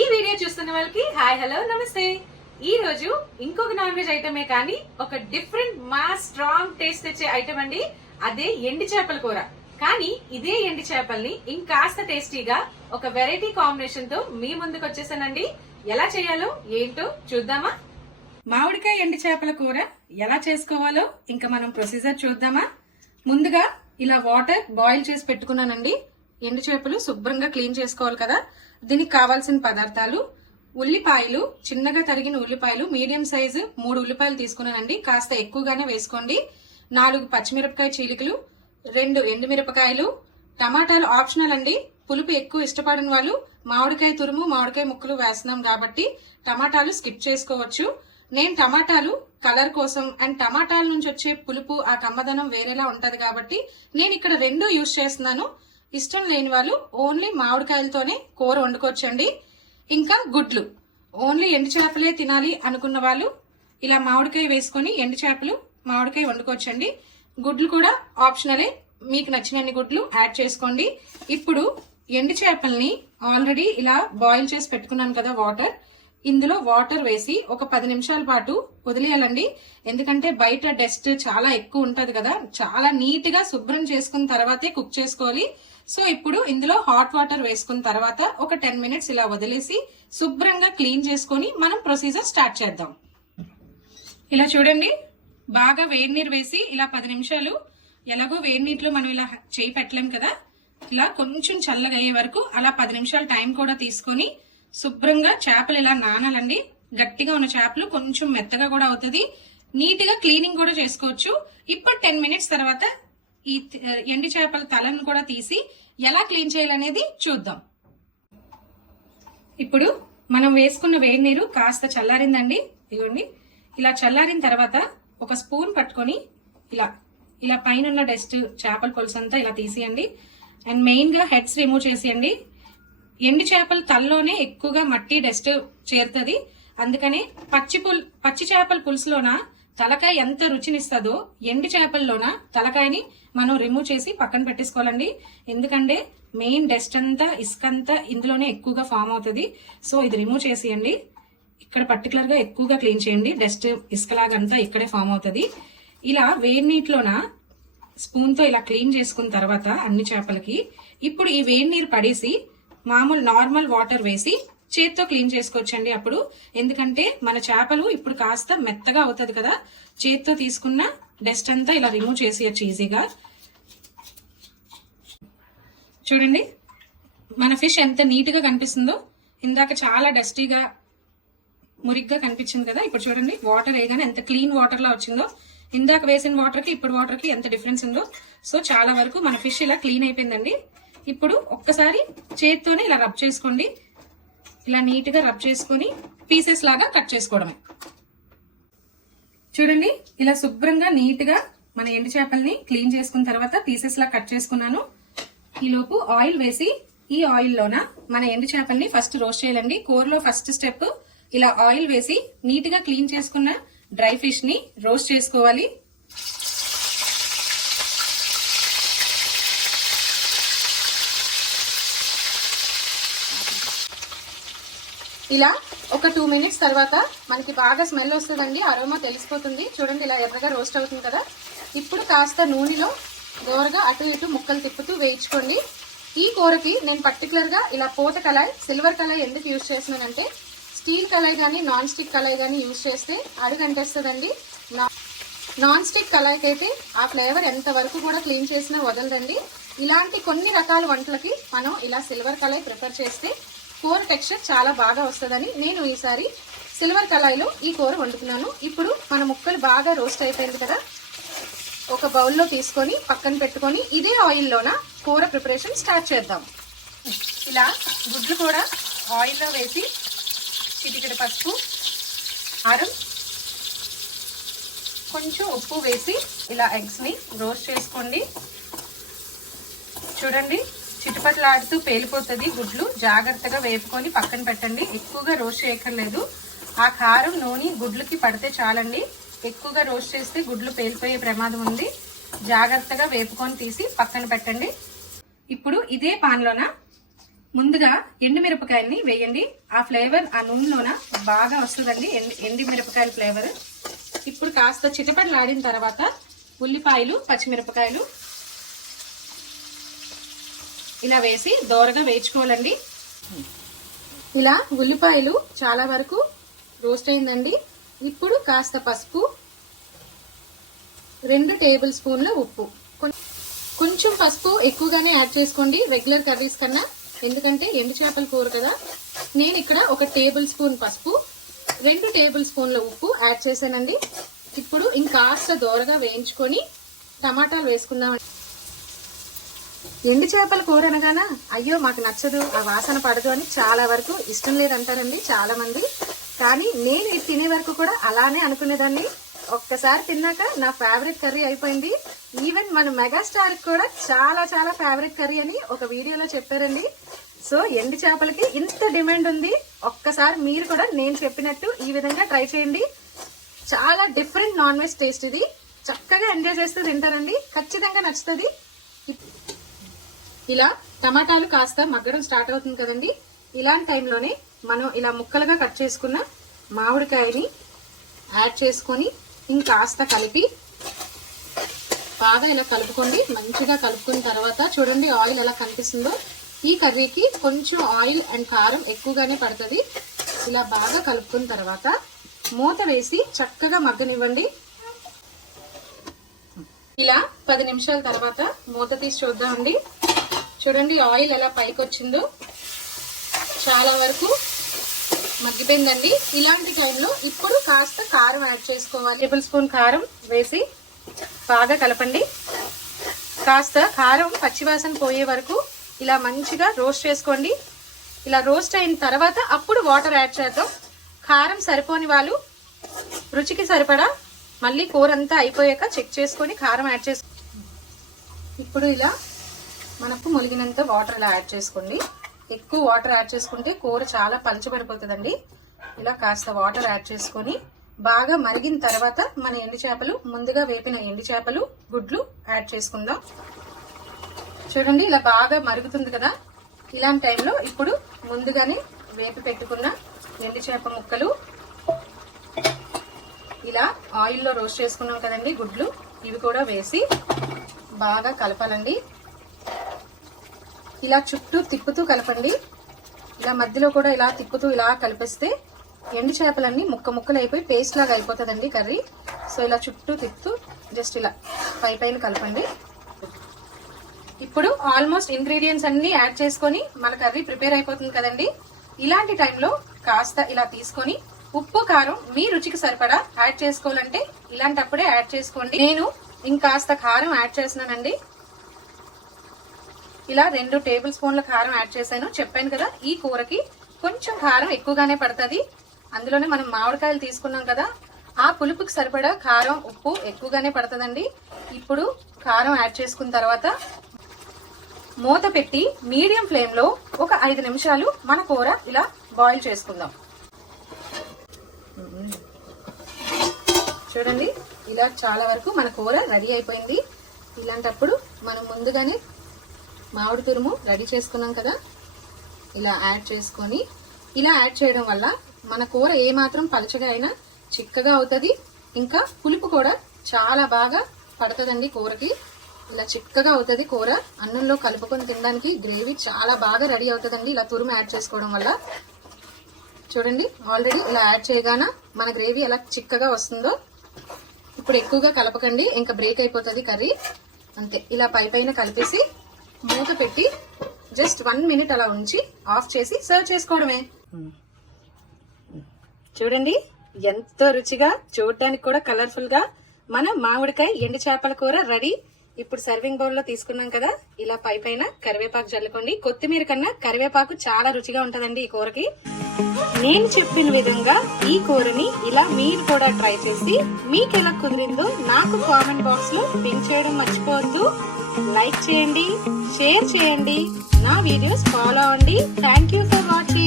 ఈ వీడియో చూస్తున్న వాళ్ళకి హాయ్ హలో నమస్తే. ఈ రోజు ఇంకొక నాన్ వెజ్ ఐటమే కానీ ఒక డిఫరెంట్ మాస్ స్ట్రాంగ్ టేస్ట్ తెచ్చే ఐటమ్ అండి. అదే ఎండి చేపల కూర. కానీ ఇదే ఎండి చేపల్ని ఇంకాస్త టేస్టీగా ఒక వెరైటీ కాంబినేషన్ తో మీ ముందుకు వచ్చేసానండి. ఎలా చేయాలో ఏంటో చూద్దామా? మామిడికాయ ఎండి చేపల కూర ఎలా చేసుకోవాలో ఇంకా మనం ప్రొసీజర్ చూద్దామా? ముందుగా ఇలా వాటర్ బాయిల్ చేసి పెట్టుకున్నానండి. ఎండు చేపలు శుభ్రంగా క్లీన్ చేసుకోవాలి కదా. దీనికి కావాల్సిన పదార్థాలు: ఉల్లిపాయలు, చిన్నగా తరిగిన ఉల్లిపాయలు, మీడియం సైజు 3 ఉల్లిపాయలు తీసుకున్నానండి. కాస్త ఎక్కువగానే వేసుకోండి. 4 పచ్చిమిరపకాయ చీలికలు, 2 ఎండుమిరపకాయలు, టమాటాలు ఆప్షనల్ అండి. పులుపు ఎక్కువ ఇష్టపడిన వాళ్ళు మామిడికాయ తురుము, మామిడికాయ ముక్కలు వేస్తున్నాం కాబట్టి టమాటాలు స్కిప్ చేసుకోవచ్చు. నేను టమాటాలు కలర్ కోసం అండ్ టమాటాల నుంచి వచ్చే పులుపు ఆ కమ్మదనం వేరేలా ఉంటది కాబట్టి నేను ఇక్కడ 2 యూజ్ చేస్తున్నాను. ఇష్టం లేని వాళ్ళు ఓన్లీ మామిడికాయలతోనే కూర వండుకోవచ్చండి. ఇంకా గుడ్లు, ఓన్లీ ఎండు చేపలే తినాలి అనుకున్న వాళ్ళు ఇలా మామిడికాయ వేసుకొని ఎండు చేపలు మామిడికాయ వండుకోవచ్చండి. గుడ్లు కూడా ఆప్షనలే, మీకు నచ్చినన్ని గుడ్లు యాడ్ చేసుకోండి. ఇప్పుడు ఎండు చేపల్ని ఆల్రెడీ ఇలా బాయిల్ చేసి పెట్టుకున్నాను కదా వాటర్, ఇందులో వాటర్ వేసి ఒక 10 నిమిషాల పాటు వదిలేయాలండి. ఎందుకంటే బయట డస్ట్ చాలా ఎక్కువ ఉంటది కదా, చాలా నీట్ గా శుభ్రం చేసుకున్న తర్వాతే కుక్ చేసుకోవాలి. సో ఇప్పుడు ఇందులో హాట్ వాటర్ వేసుకున్న తర్వాత ఒక 10 మినిట్స్ ఇలా వదిలేసి శుభ్రంగా క్లీన్ చేసుకొని మనం ప్రొసీజర్ స్టార్ట్ చేద్దాం. ఇలా చూడండి, బాగా వేడి నీరు వేసి ఇలా 10 నిమిషాలు, ఎలాగో వేడి నీటిలో మనం ఇలా చేయి పెట్టలేం కదా, ఇలా కొంచెం చల్లగా అయ్యే వరకు అలా 10 నిమిషాలు టైం కూడా తీసుకొని శుభ్రంగా చేపలు ఇలా నానాలండి. గట్టిగా ఉన్న చేపలు కొంచెం మెత్తగా కూడా అవుతుంది. నీట్ గా క్లీనింగ్ కూడా చేసుకోవచ్చు. ఇప్పుడు 10 మినిట్స్ తర్వాత ఈ ఎండి చేపల తలను కూడా తీసి ఎలా క్లీన్ చేయాలనేది చూద్దాం. ఇప్పుడు మనం వేసుకున్న వేడి నీరు కాస్త చల్లారిందండి. ఇదిగోండి, ఇలా చల్లారిన తర్వాత ఒక స్పూన్ పట్టుకొని ఇలా ఇలా పైన డస్ట్ చేపల పులుసు అంతా ఇలా తీసేయండి. అండ్ మెయిన్ గా హెడ్స్ రిమూవ్ చేసేయండి. ఎండి చేపల తలలోనే ఎక్కువగా మట్టి డస్ట్ చేరుతుంది. అందుకనే పచ్చి చేపల పులుసులోన తలకాయ ఎంత రుచినిస్తుందో ఎండి చేపల్లోన తలకాయని మనం రిమూవ్ చేసి పక్కన పెట్టేసుకోవాలండి. ఎందుకంటే మెయిన్ డస్ట్ అంతా, ఇసుక అంతా ఇందులోనే ఎక్కువగా ఫామ్ అవుతుంది. సో ఇది రిమూవ్ చేసేయండి. ఇక్కడ పర్టికులర్ గా ఎక్కువగా క్లీన్ చేయండి. డస్ట్ ఇసుకలాగంతా ఇక్కడే ఫామ్ అవుతుంది. ఇలా వేడి నీటిలోన స్పూన్ తో ఇలా క్లీన్ చేసుకున్న తర్వాత అన్ని చేపలకి ఇప్పుడు ఈ వేడి నీరు పడేసి మామూలు నార్మల్ వాటర్ వేసి చేత్తో క్లీన్ చేసుకోవచ్చండి అప్పుడు. ఎందుకంటే మన చేపలు ఇప్పుడు కాస్త మెత్తగా అవుతుంది కదా, చేత్తో తీసుకున్న డస్ట్ అంతా ఇలా రిమూవ్ చేసేయచ్చు ఈజీగా. చూడండి మన ఫిష్ ఎంత నీట్ గా కనిపిస్తుందో. ఇందాక చాలా డస్టీగా మురిగ్గా కనిపించింది కదా, ఇప్పుడు చూడండి వాటర్ వేయగానే ఎంత క్లీన్ వాటర్ లా వచ్చిందో. ఇందాక వేసిన వాటర్ కి ఇప్పుడు వాటర్ కి ఎంత డిఫరెన్స్ ఉందో. సో చాలా వరకు మన ఫిష్ ఇలా క్లీన్ అయిపోయిందండి. ఇప్పుడు ఒక్కసారి చేత్తోనే ఇలా రబ్ చేసుకోండి. ఇలా నీట్ గా రబ్ చేసుకుని పీసెస్ లాగా కట్ చేసుకోవడమే. చూడండి, ఇలా శుభ్రంగా నీట్ గా మన ఎండు చేపల్ని క్లీన్ చేసుకున్న తర్వాత పీసెస్ లా కట్ చేసుకున్నాను. ఈలోపు ఆయిల్ వేసి ఈ ఆయిల్ లోన మన ఎండు చేపల్ని ఫస్ట్ రోస్ట్ చేయాలండి. కూరలో ఫస్ట్ స్టెప్ ఇలా ఆయిల్ వేసి నీట్ గా క్లీన్ చేసుకున్న డ్రై ఫిష్ ని రోస్ట్ చేసుకోవాలి. ఇలా ఒక 2 మినిట్స్ తర్వాత మనకి బాగా స్మెల్ వస్తుందండి, అరోమా తెలిసిపోతుంది. చూడండి ఇలా ఎర్రగా రోస్ట్ అవుతుంది కదా. ఇప్పుడు కాస్త నూనెలో దోరగా అటు ఇటు ముక్కలు తిప్పుతూ వేయించుకోండి. ఈ కూరకి నేను పర్టికులర్ గా ఇలా పోత కళాయి, సిల్వర్ కళాయి ఎందుకు యూజ్ చేస్తున్నానంటే స్టీల్ కళాయి కానీ నాన్ స్టిక్ కళాయి కానీ యూజ్ చేస్తే అడుగంటేస్తుందండి. నాన్ స్టిక్ కళాయికి అయితే ఆ ఫ్లేవర్ ఎంత వరకు కూడా క్లీన్ చేసినా వదలదండి. ఇలాంటి కొన్ని రకాల వంటలకి మనం ఇలా సిల్వర్ కళాయి ప్రిఫర్ చేస్తే కూర టెక్స్చర్ చాలా బాగా వస్తుందని నేను ఈసారి సిల్వర్ కళాయిలో ఈ కూర వండుకున్నాను. ఇప్పుడు మన ముక్కలు బాగా రోస్ట్ అయిపోయింది కదా, ఒక బౌల్లో తీసుకొని పక్కన పెట్టుకొని ఇదే ఆయిల్లోన కూర ప్రిపరేషన్ స్టార్ట్ చేద్దాం. ఇలా గుడ్లు కూడా ఆయిల్లో వేసి చిటికెడు పసుపు, కారం, కొంచెం ఉప్పు వేసి ఇలా ఎగ్స్ని రోస్ట్ చేసుకోండి. చూడండి చిటుపట్లాడుతూ పేలిపోతుంది గుడ్లు. జాగ్రత్తగా వేపుకొని పక్కన పెట్టండి. ఎక్కువగా రోస్ట్ చేయక్కర్లేదు. ఆ కారం నూనె గుడ్లకి పడితే చాలండి. ఎక్కువగా రోస్ట్ చేస్తే గుడ్లు పేలిపోయే ప్రమాదం ఉంది. జాగ్రత్తగా వేపుకొని తీసి పక్కన పెట్టండి. ఇప్పుడు ఇదే పాన్లోన ముందుగా ఎండు మిరపకాయల్ని వేయండి. ఆ ఫ్లేవర్ ఆ నూనెలోన బాగా వస్తుందండి, ఎండు మిరపకాయల ఫ్లేవర్. ఇప్పుడు కాస్త చిటపటలాడిన తర్వాత ఉల్లిపాయలు, పచ్చిమిరపకాయలు ఇలా వేసి దోరగా వేయించుకోవాలండి. ఇలా ఉల్లిపాయలు చాలా వరకు రోస్ట్ అయిందండి. ఇప్పుడు కాస్త పసుపు, 2 టేబుల్ స్పూన్ల ఉప్పు. కొంచెం పసుపు ఎక్కువగానే యాడ్ చేసుకోండి రెగ్యులర్ కర్రీస్ కన్నా, ఎందుకంటే ఎండు చేపల కూర కదా. నేను ఇక్కడ 1 టేబుల్ స్పూన్ పసుపు, 2 టేబుల్ స్పూన్ల ఉప్పు యాడ్ చేశానండి. ఇప్పుడు ఇంకాస్త దోరగా వేయించుకొని టమాటాలు వేసుకుందాం. ఎండు చేపల కూర అనగానే అయ్యో మాకు నచ్చదు, ఆ వాసన పడదు అని చాలా వరకు ఇష్టం లేదంటారండి చాలా మంది. కానీ నేను ఇది తినే వరకు కూడా అలానే అనుకునేదాన్ని. ఒక్కసారి తిన్నాక నా ఫేవరెట్ కర్రీ అయిపోయింది. ఈవెన్ మన మెగాస్టార్ కూడా చాలా చాలా ఫేవరెట్ కర్రీ అని ఒక వీడియోలో చెప్పారండి. సో ఎండు చేపలకి ఇంత డిమాండ్ ఉంది. ఒక్కసారి మీరు కూడా నేను చెప్పినట్టు ఈ విధంగా ట్రై చేయండి. చాలా డిఫరెంట్ నాన్ వెజ్ టేస్ట్ ఇది. చక్కగా ఎంజాయ్ చేస్తూ తింటారండి, ఖచ్చితంగా నచ్చుతుంది. ఇలా టమాటాలు కాస్త మగ్గడం స్టార్ట్ అవుతుంది కదండి. ఇలాంటి టైంలోనే మనం ఇలా ముక్కలుగా కట్ చేసుకున్న మామిడికాయని యాడ్ చేసుకొని ఇంకాస్త కలిపి బాగా ఇలా కలుపుకోండి. మంచిగా కలుపుకున్న తర్వాత చూడండి ఆయిల్ ఎలా కనిపిస్తుందో. ఈ కర్రీకి కొంచెం ఆయిల్ అండ్ కారం ఎక్కువగానే పడుతుంది. ఇలా బాగా కలుపుకున్న తర్వాత మూత వేసి చక్కగా మగ్గనివ్వండి. ఇలా 10 నిమిషాల తర్వాత మూత తీసి చూద్దామండి. చూడండి ఆయిల్ ఎలా పైకి వచ్చిందో, చాలా వరకు మగ్గిపోయిందండి. ఇలాంటి టైంలో ఇప్పుడు కాస్త కారం యాడ్ చేసుకోవాలి. 1 టేబుల్ స్పూన్ కారం వేసి బాగా కలపండి. కాస్త కారం పచ్చివాసన పోయే వరకు ఇలా మంచిగా రోస్ట్ చేసుకోండి. ఇలా రోస్ట్ అయిన తర్వాత అప్పుడు వాటర్ యాడ్ చేద్దాం. కారం సరిపోని వాళ్ళు రుచికి సరిపడా మళ్ళీ కూర అంతా అయిపోయాక చెక్ చేసుకొని కారం యాడ్ చేసుకో. ఇప్పుడు ఇలా మనకు ములిగినంత వాటర్ ఇలా యాడ్ చేసుకోండి. ఎక్కువ వాటర్ యాడ్ చేసుకుంటే కూర చాలా పలచబడిపోతుందండి. ఇలా కాస్త వాటర్ యాడ్ చేసుకొని బాగా మరిగిన తర్వాత మన ఎండు చేపలు, ముందుగా వేపిన ఎండు చేపలు, గుడ్లు యాడ్ చేసుకుందాం. చూడండి ఇలా బాగా మరుగుతుంది కదా. ఇలాంటి టైంలో ఇప్పుడు ముందుగానే వేపి పెట్టుకున్న ఎండు చేప ముక్కలు ఇలా ఆయిల్లో రోస్ట్ చేసుకున్నాం కదండి గుడ్లు, ఇవి కూడా వేసి బాగా కలపాలండి. ఇలా చుట్టూ తిప్పుతూ కలపండి. ఇలా మధ్యలో కూడా ఇలా తిప్పుతూ ఇలా కలిపిస్తే ఎండు చేపలన్నీ ముక్కలు అయిపోయి పేస్ట్ లాగా అయిపోతుందండి కర్రీ. సో ఇలా చుట్టూ తిప్పుతూ జస్ట్ ఇలా పైన కలపండి. ఇప్పుడు ఆల్మోస్ట్ ఇంగ్రీడియంట్స్ అన్ని యాడ్ చేసుకొని మన కర్రీ ప్రిపేర్ అయిపోతుంది కదండి. ఇలాంటి టైంలో కాస్త ఇలా తీసుకొని ఉప్పు కారం మీ రుచికి సరిపడా యాడ్ చేసుకోవాలంటే ఇలాంటప్పుడే యాడ్ చేసుకోండి. నేను ఇంకాస్త కారం యాడ్ చేస్తున్నానండి. ఇలా 2 టేబుల్ స్పూన్ల కారం యాడ్ చేశాను. చెప్పాను కదా ఈ కూరకి కొంచెం కారం ఎక్కువగానే పడుతుంది. అందులోనే మనం మామిడికాయలు తీసుకున్నాం కదా, ఆ పులుపుకి సరిపడా కారం ఉప్పు ఎక్కువగానే పడుతుందండి. ఇప్పుడు కారం యాడ్ చేసుకున్న తర్వాత మూత పెట్టి మీడియం ఫ్లేమ్ లో ఒక 5 నిమిషాలు మన కూర ఇలా బాయిల్ చేసుకుందాం. చూడండి ఇలా చాలా వరకు మన కూర రెడీ అయిపోయింది. ఇలాంటప్పుడు మనం ముందుగానే మామిడి తురుము రెడీ చేసుకున్నాం కదా, ఇలా యాడ్ చేసుకొని, ఇలా యాడ్ చేయడం వల్ల మన కూర ఏమాత్రం పలచగా అయినా చిక్కగా అవుతుంది. ఇంకా పులుపు కూడా చాలా బాగా పడుతుందండి కూరకి. ఇలా చిక్కగా అవుతుంది కూర. అన్నంలో కలుపుకొని తినడానికి గ్రేవీ చాలా బాగా రెడీ అవుతుందండి ఇలా తురుము యాడ్ చేసుకోవడం వల్ల. చూడండి ఆల్రెడీ ఇలా యాడ్ చేయగానే మన గ్రేవీ ఎలా చిక్కగా వస్తుందో. ఇప్పుడు ఎక్కువగా కలపకండి, ఇంకా బ్రేక్ అయిపోతుంది కర్రీ. అంతే, ఇలా పైన కలిపేసి మూత పెట్టి జస్ట్ 1 మినిట్ అలా ఉంచి ఆఫ్ చేసి సర్వ్ చేసుకోవడమే. చూడండి ఎంతో రుచిగా, చూడడానికి కూడా కలర్ఫుల్ గా మన మామిడికాయ ఎండు చేపల కూర రెడీ. ఇప్పుడు సర్వింగ్ బౌల్ లో తీసుకున్నాం కదా, ఇలా పైన కరివేపాకు చల్లుకోండి. కొత్తిమీర కన్నా కరివేపాకు చాలా రుచిగా ఉంటదండి ఈ కూరకి. నేను చెప్పిన విధంగా ఈ కూరని ఇలా మీరు కూడా ట్రై చేసి మీకు ఎలా కుదిరిందో నాకు కామెంట్ బాక్స్ లో పిన్ చేయడం మర్చిపోవద్దు. లైక్ చేయండి, షేర్ చేయండి, నా వీడియోస్ ఫాలో అవ్వండి. Thank you for watching.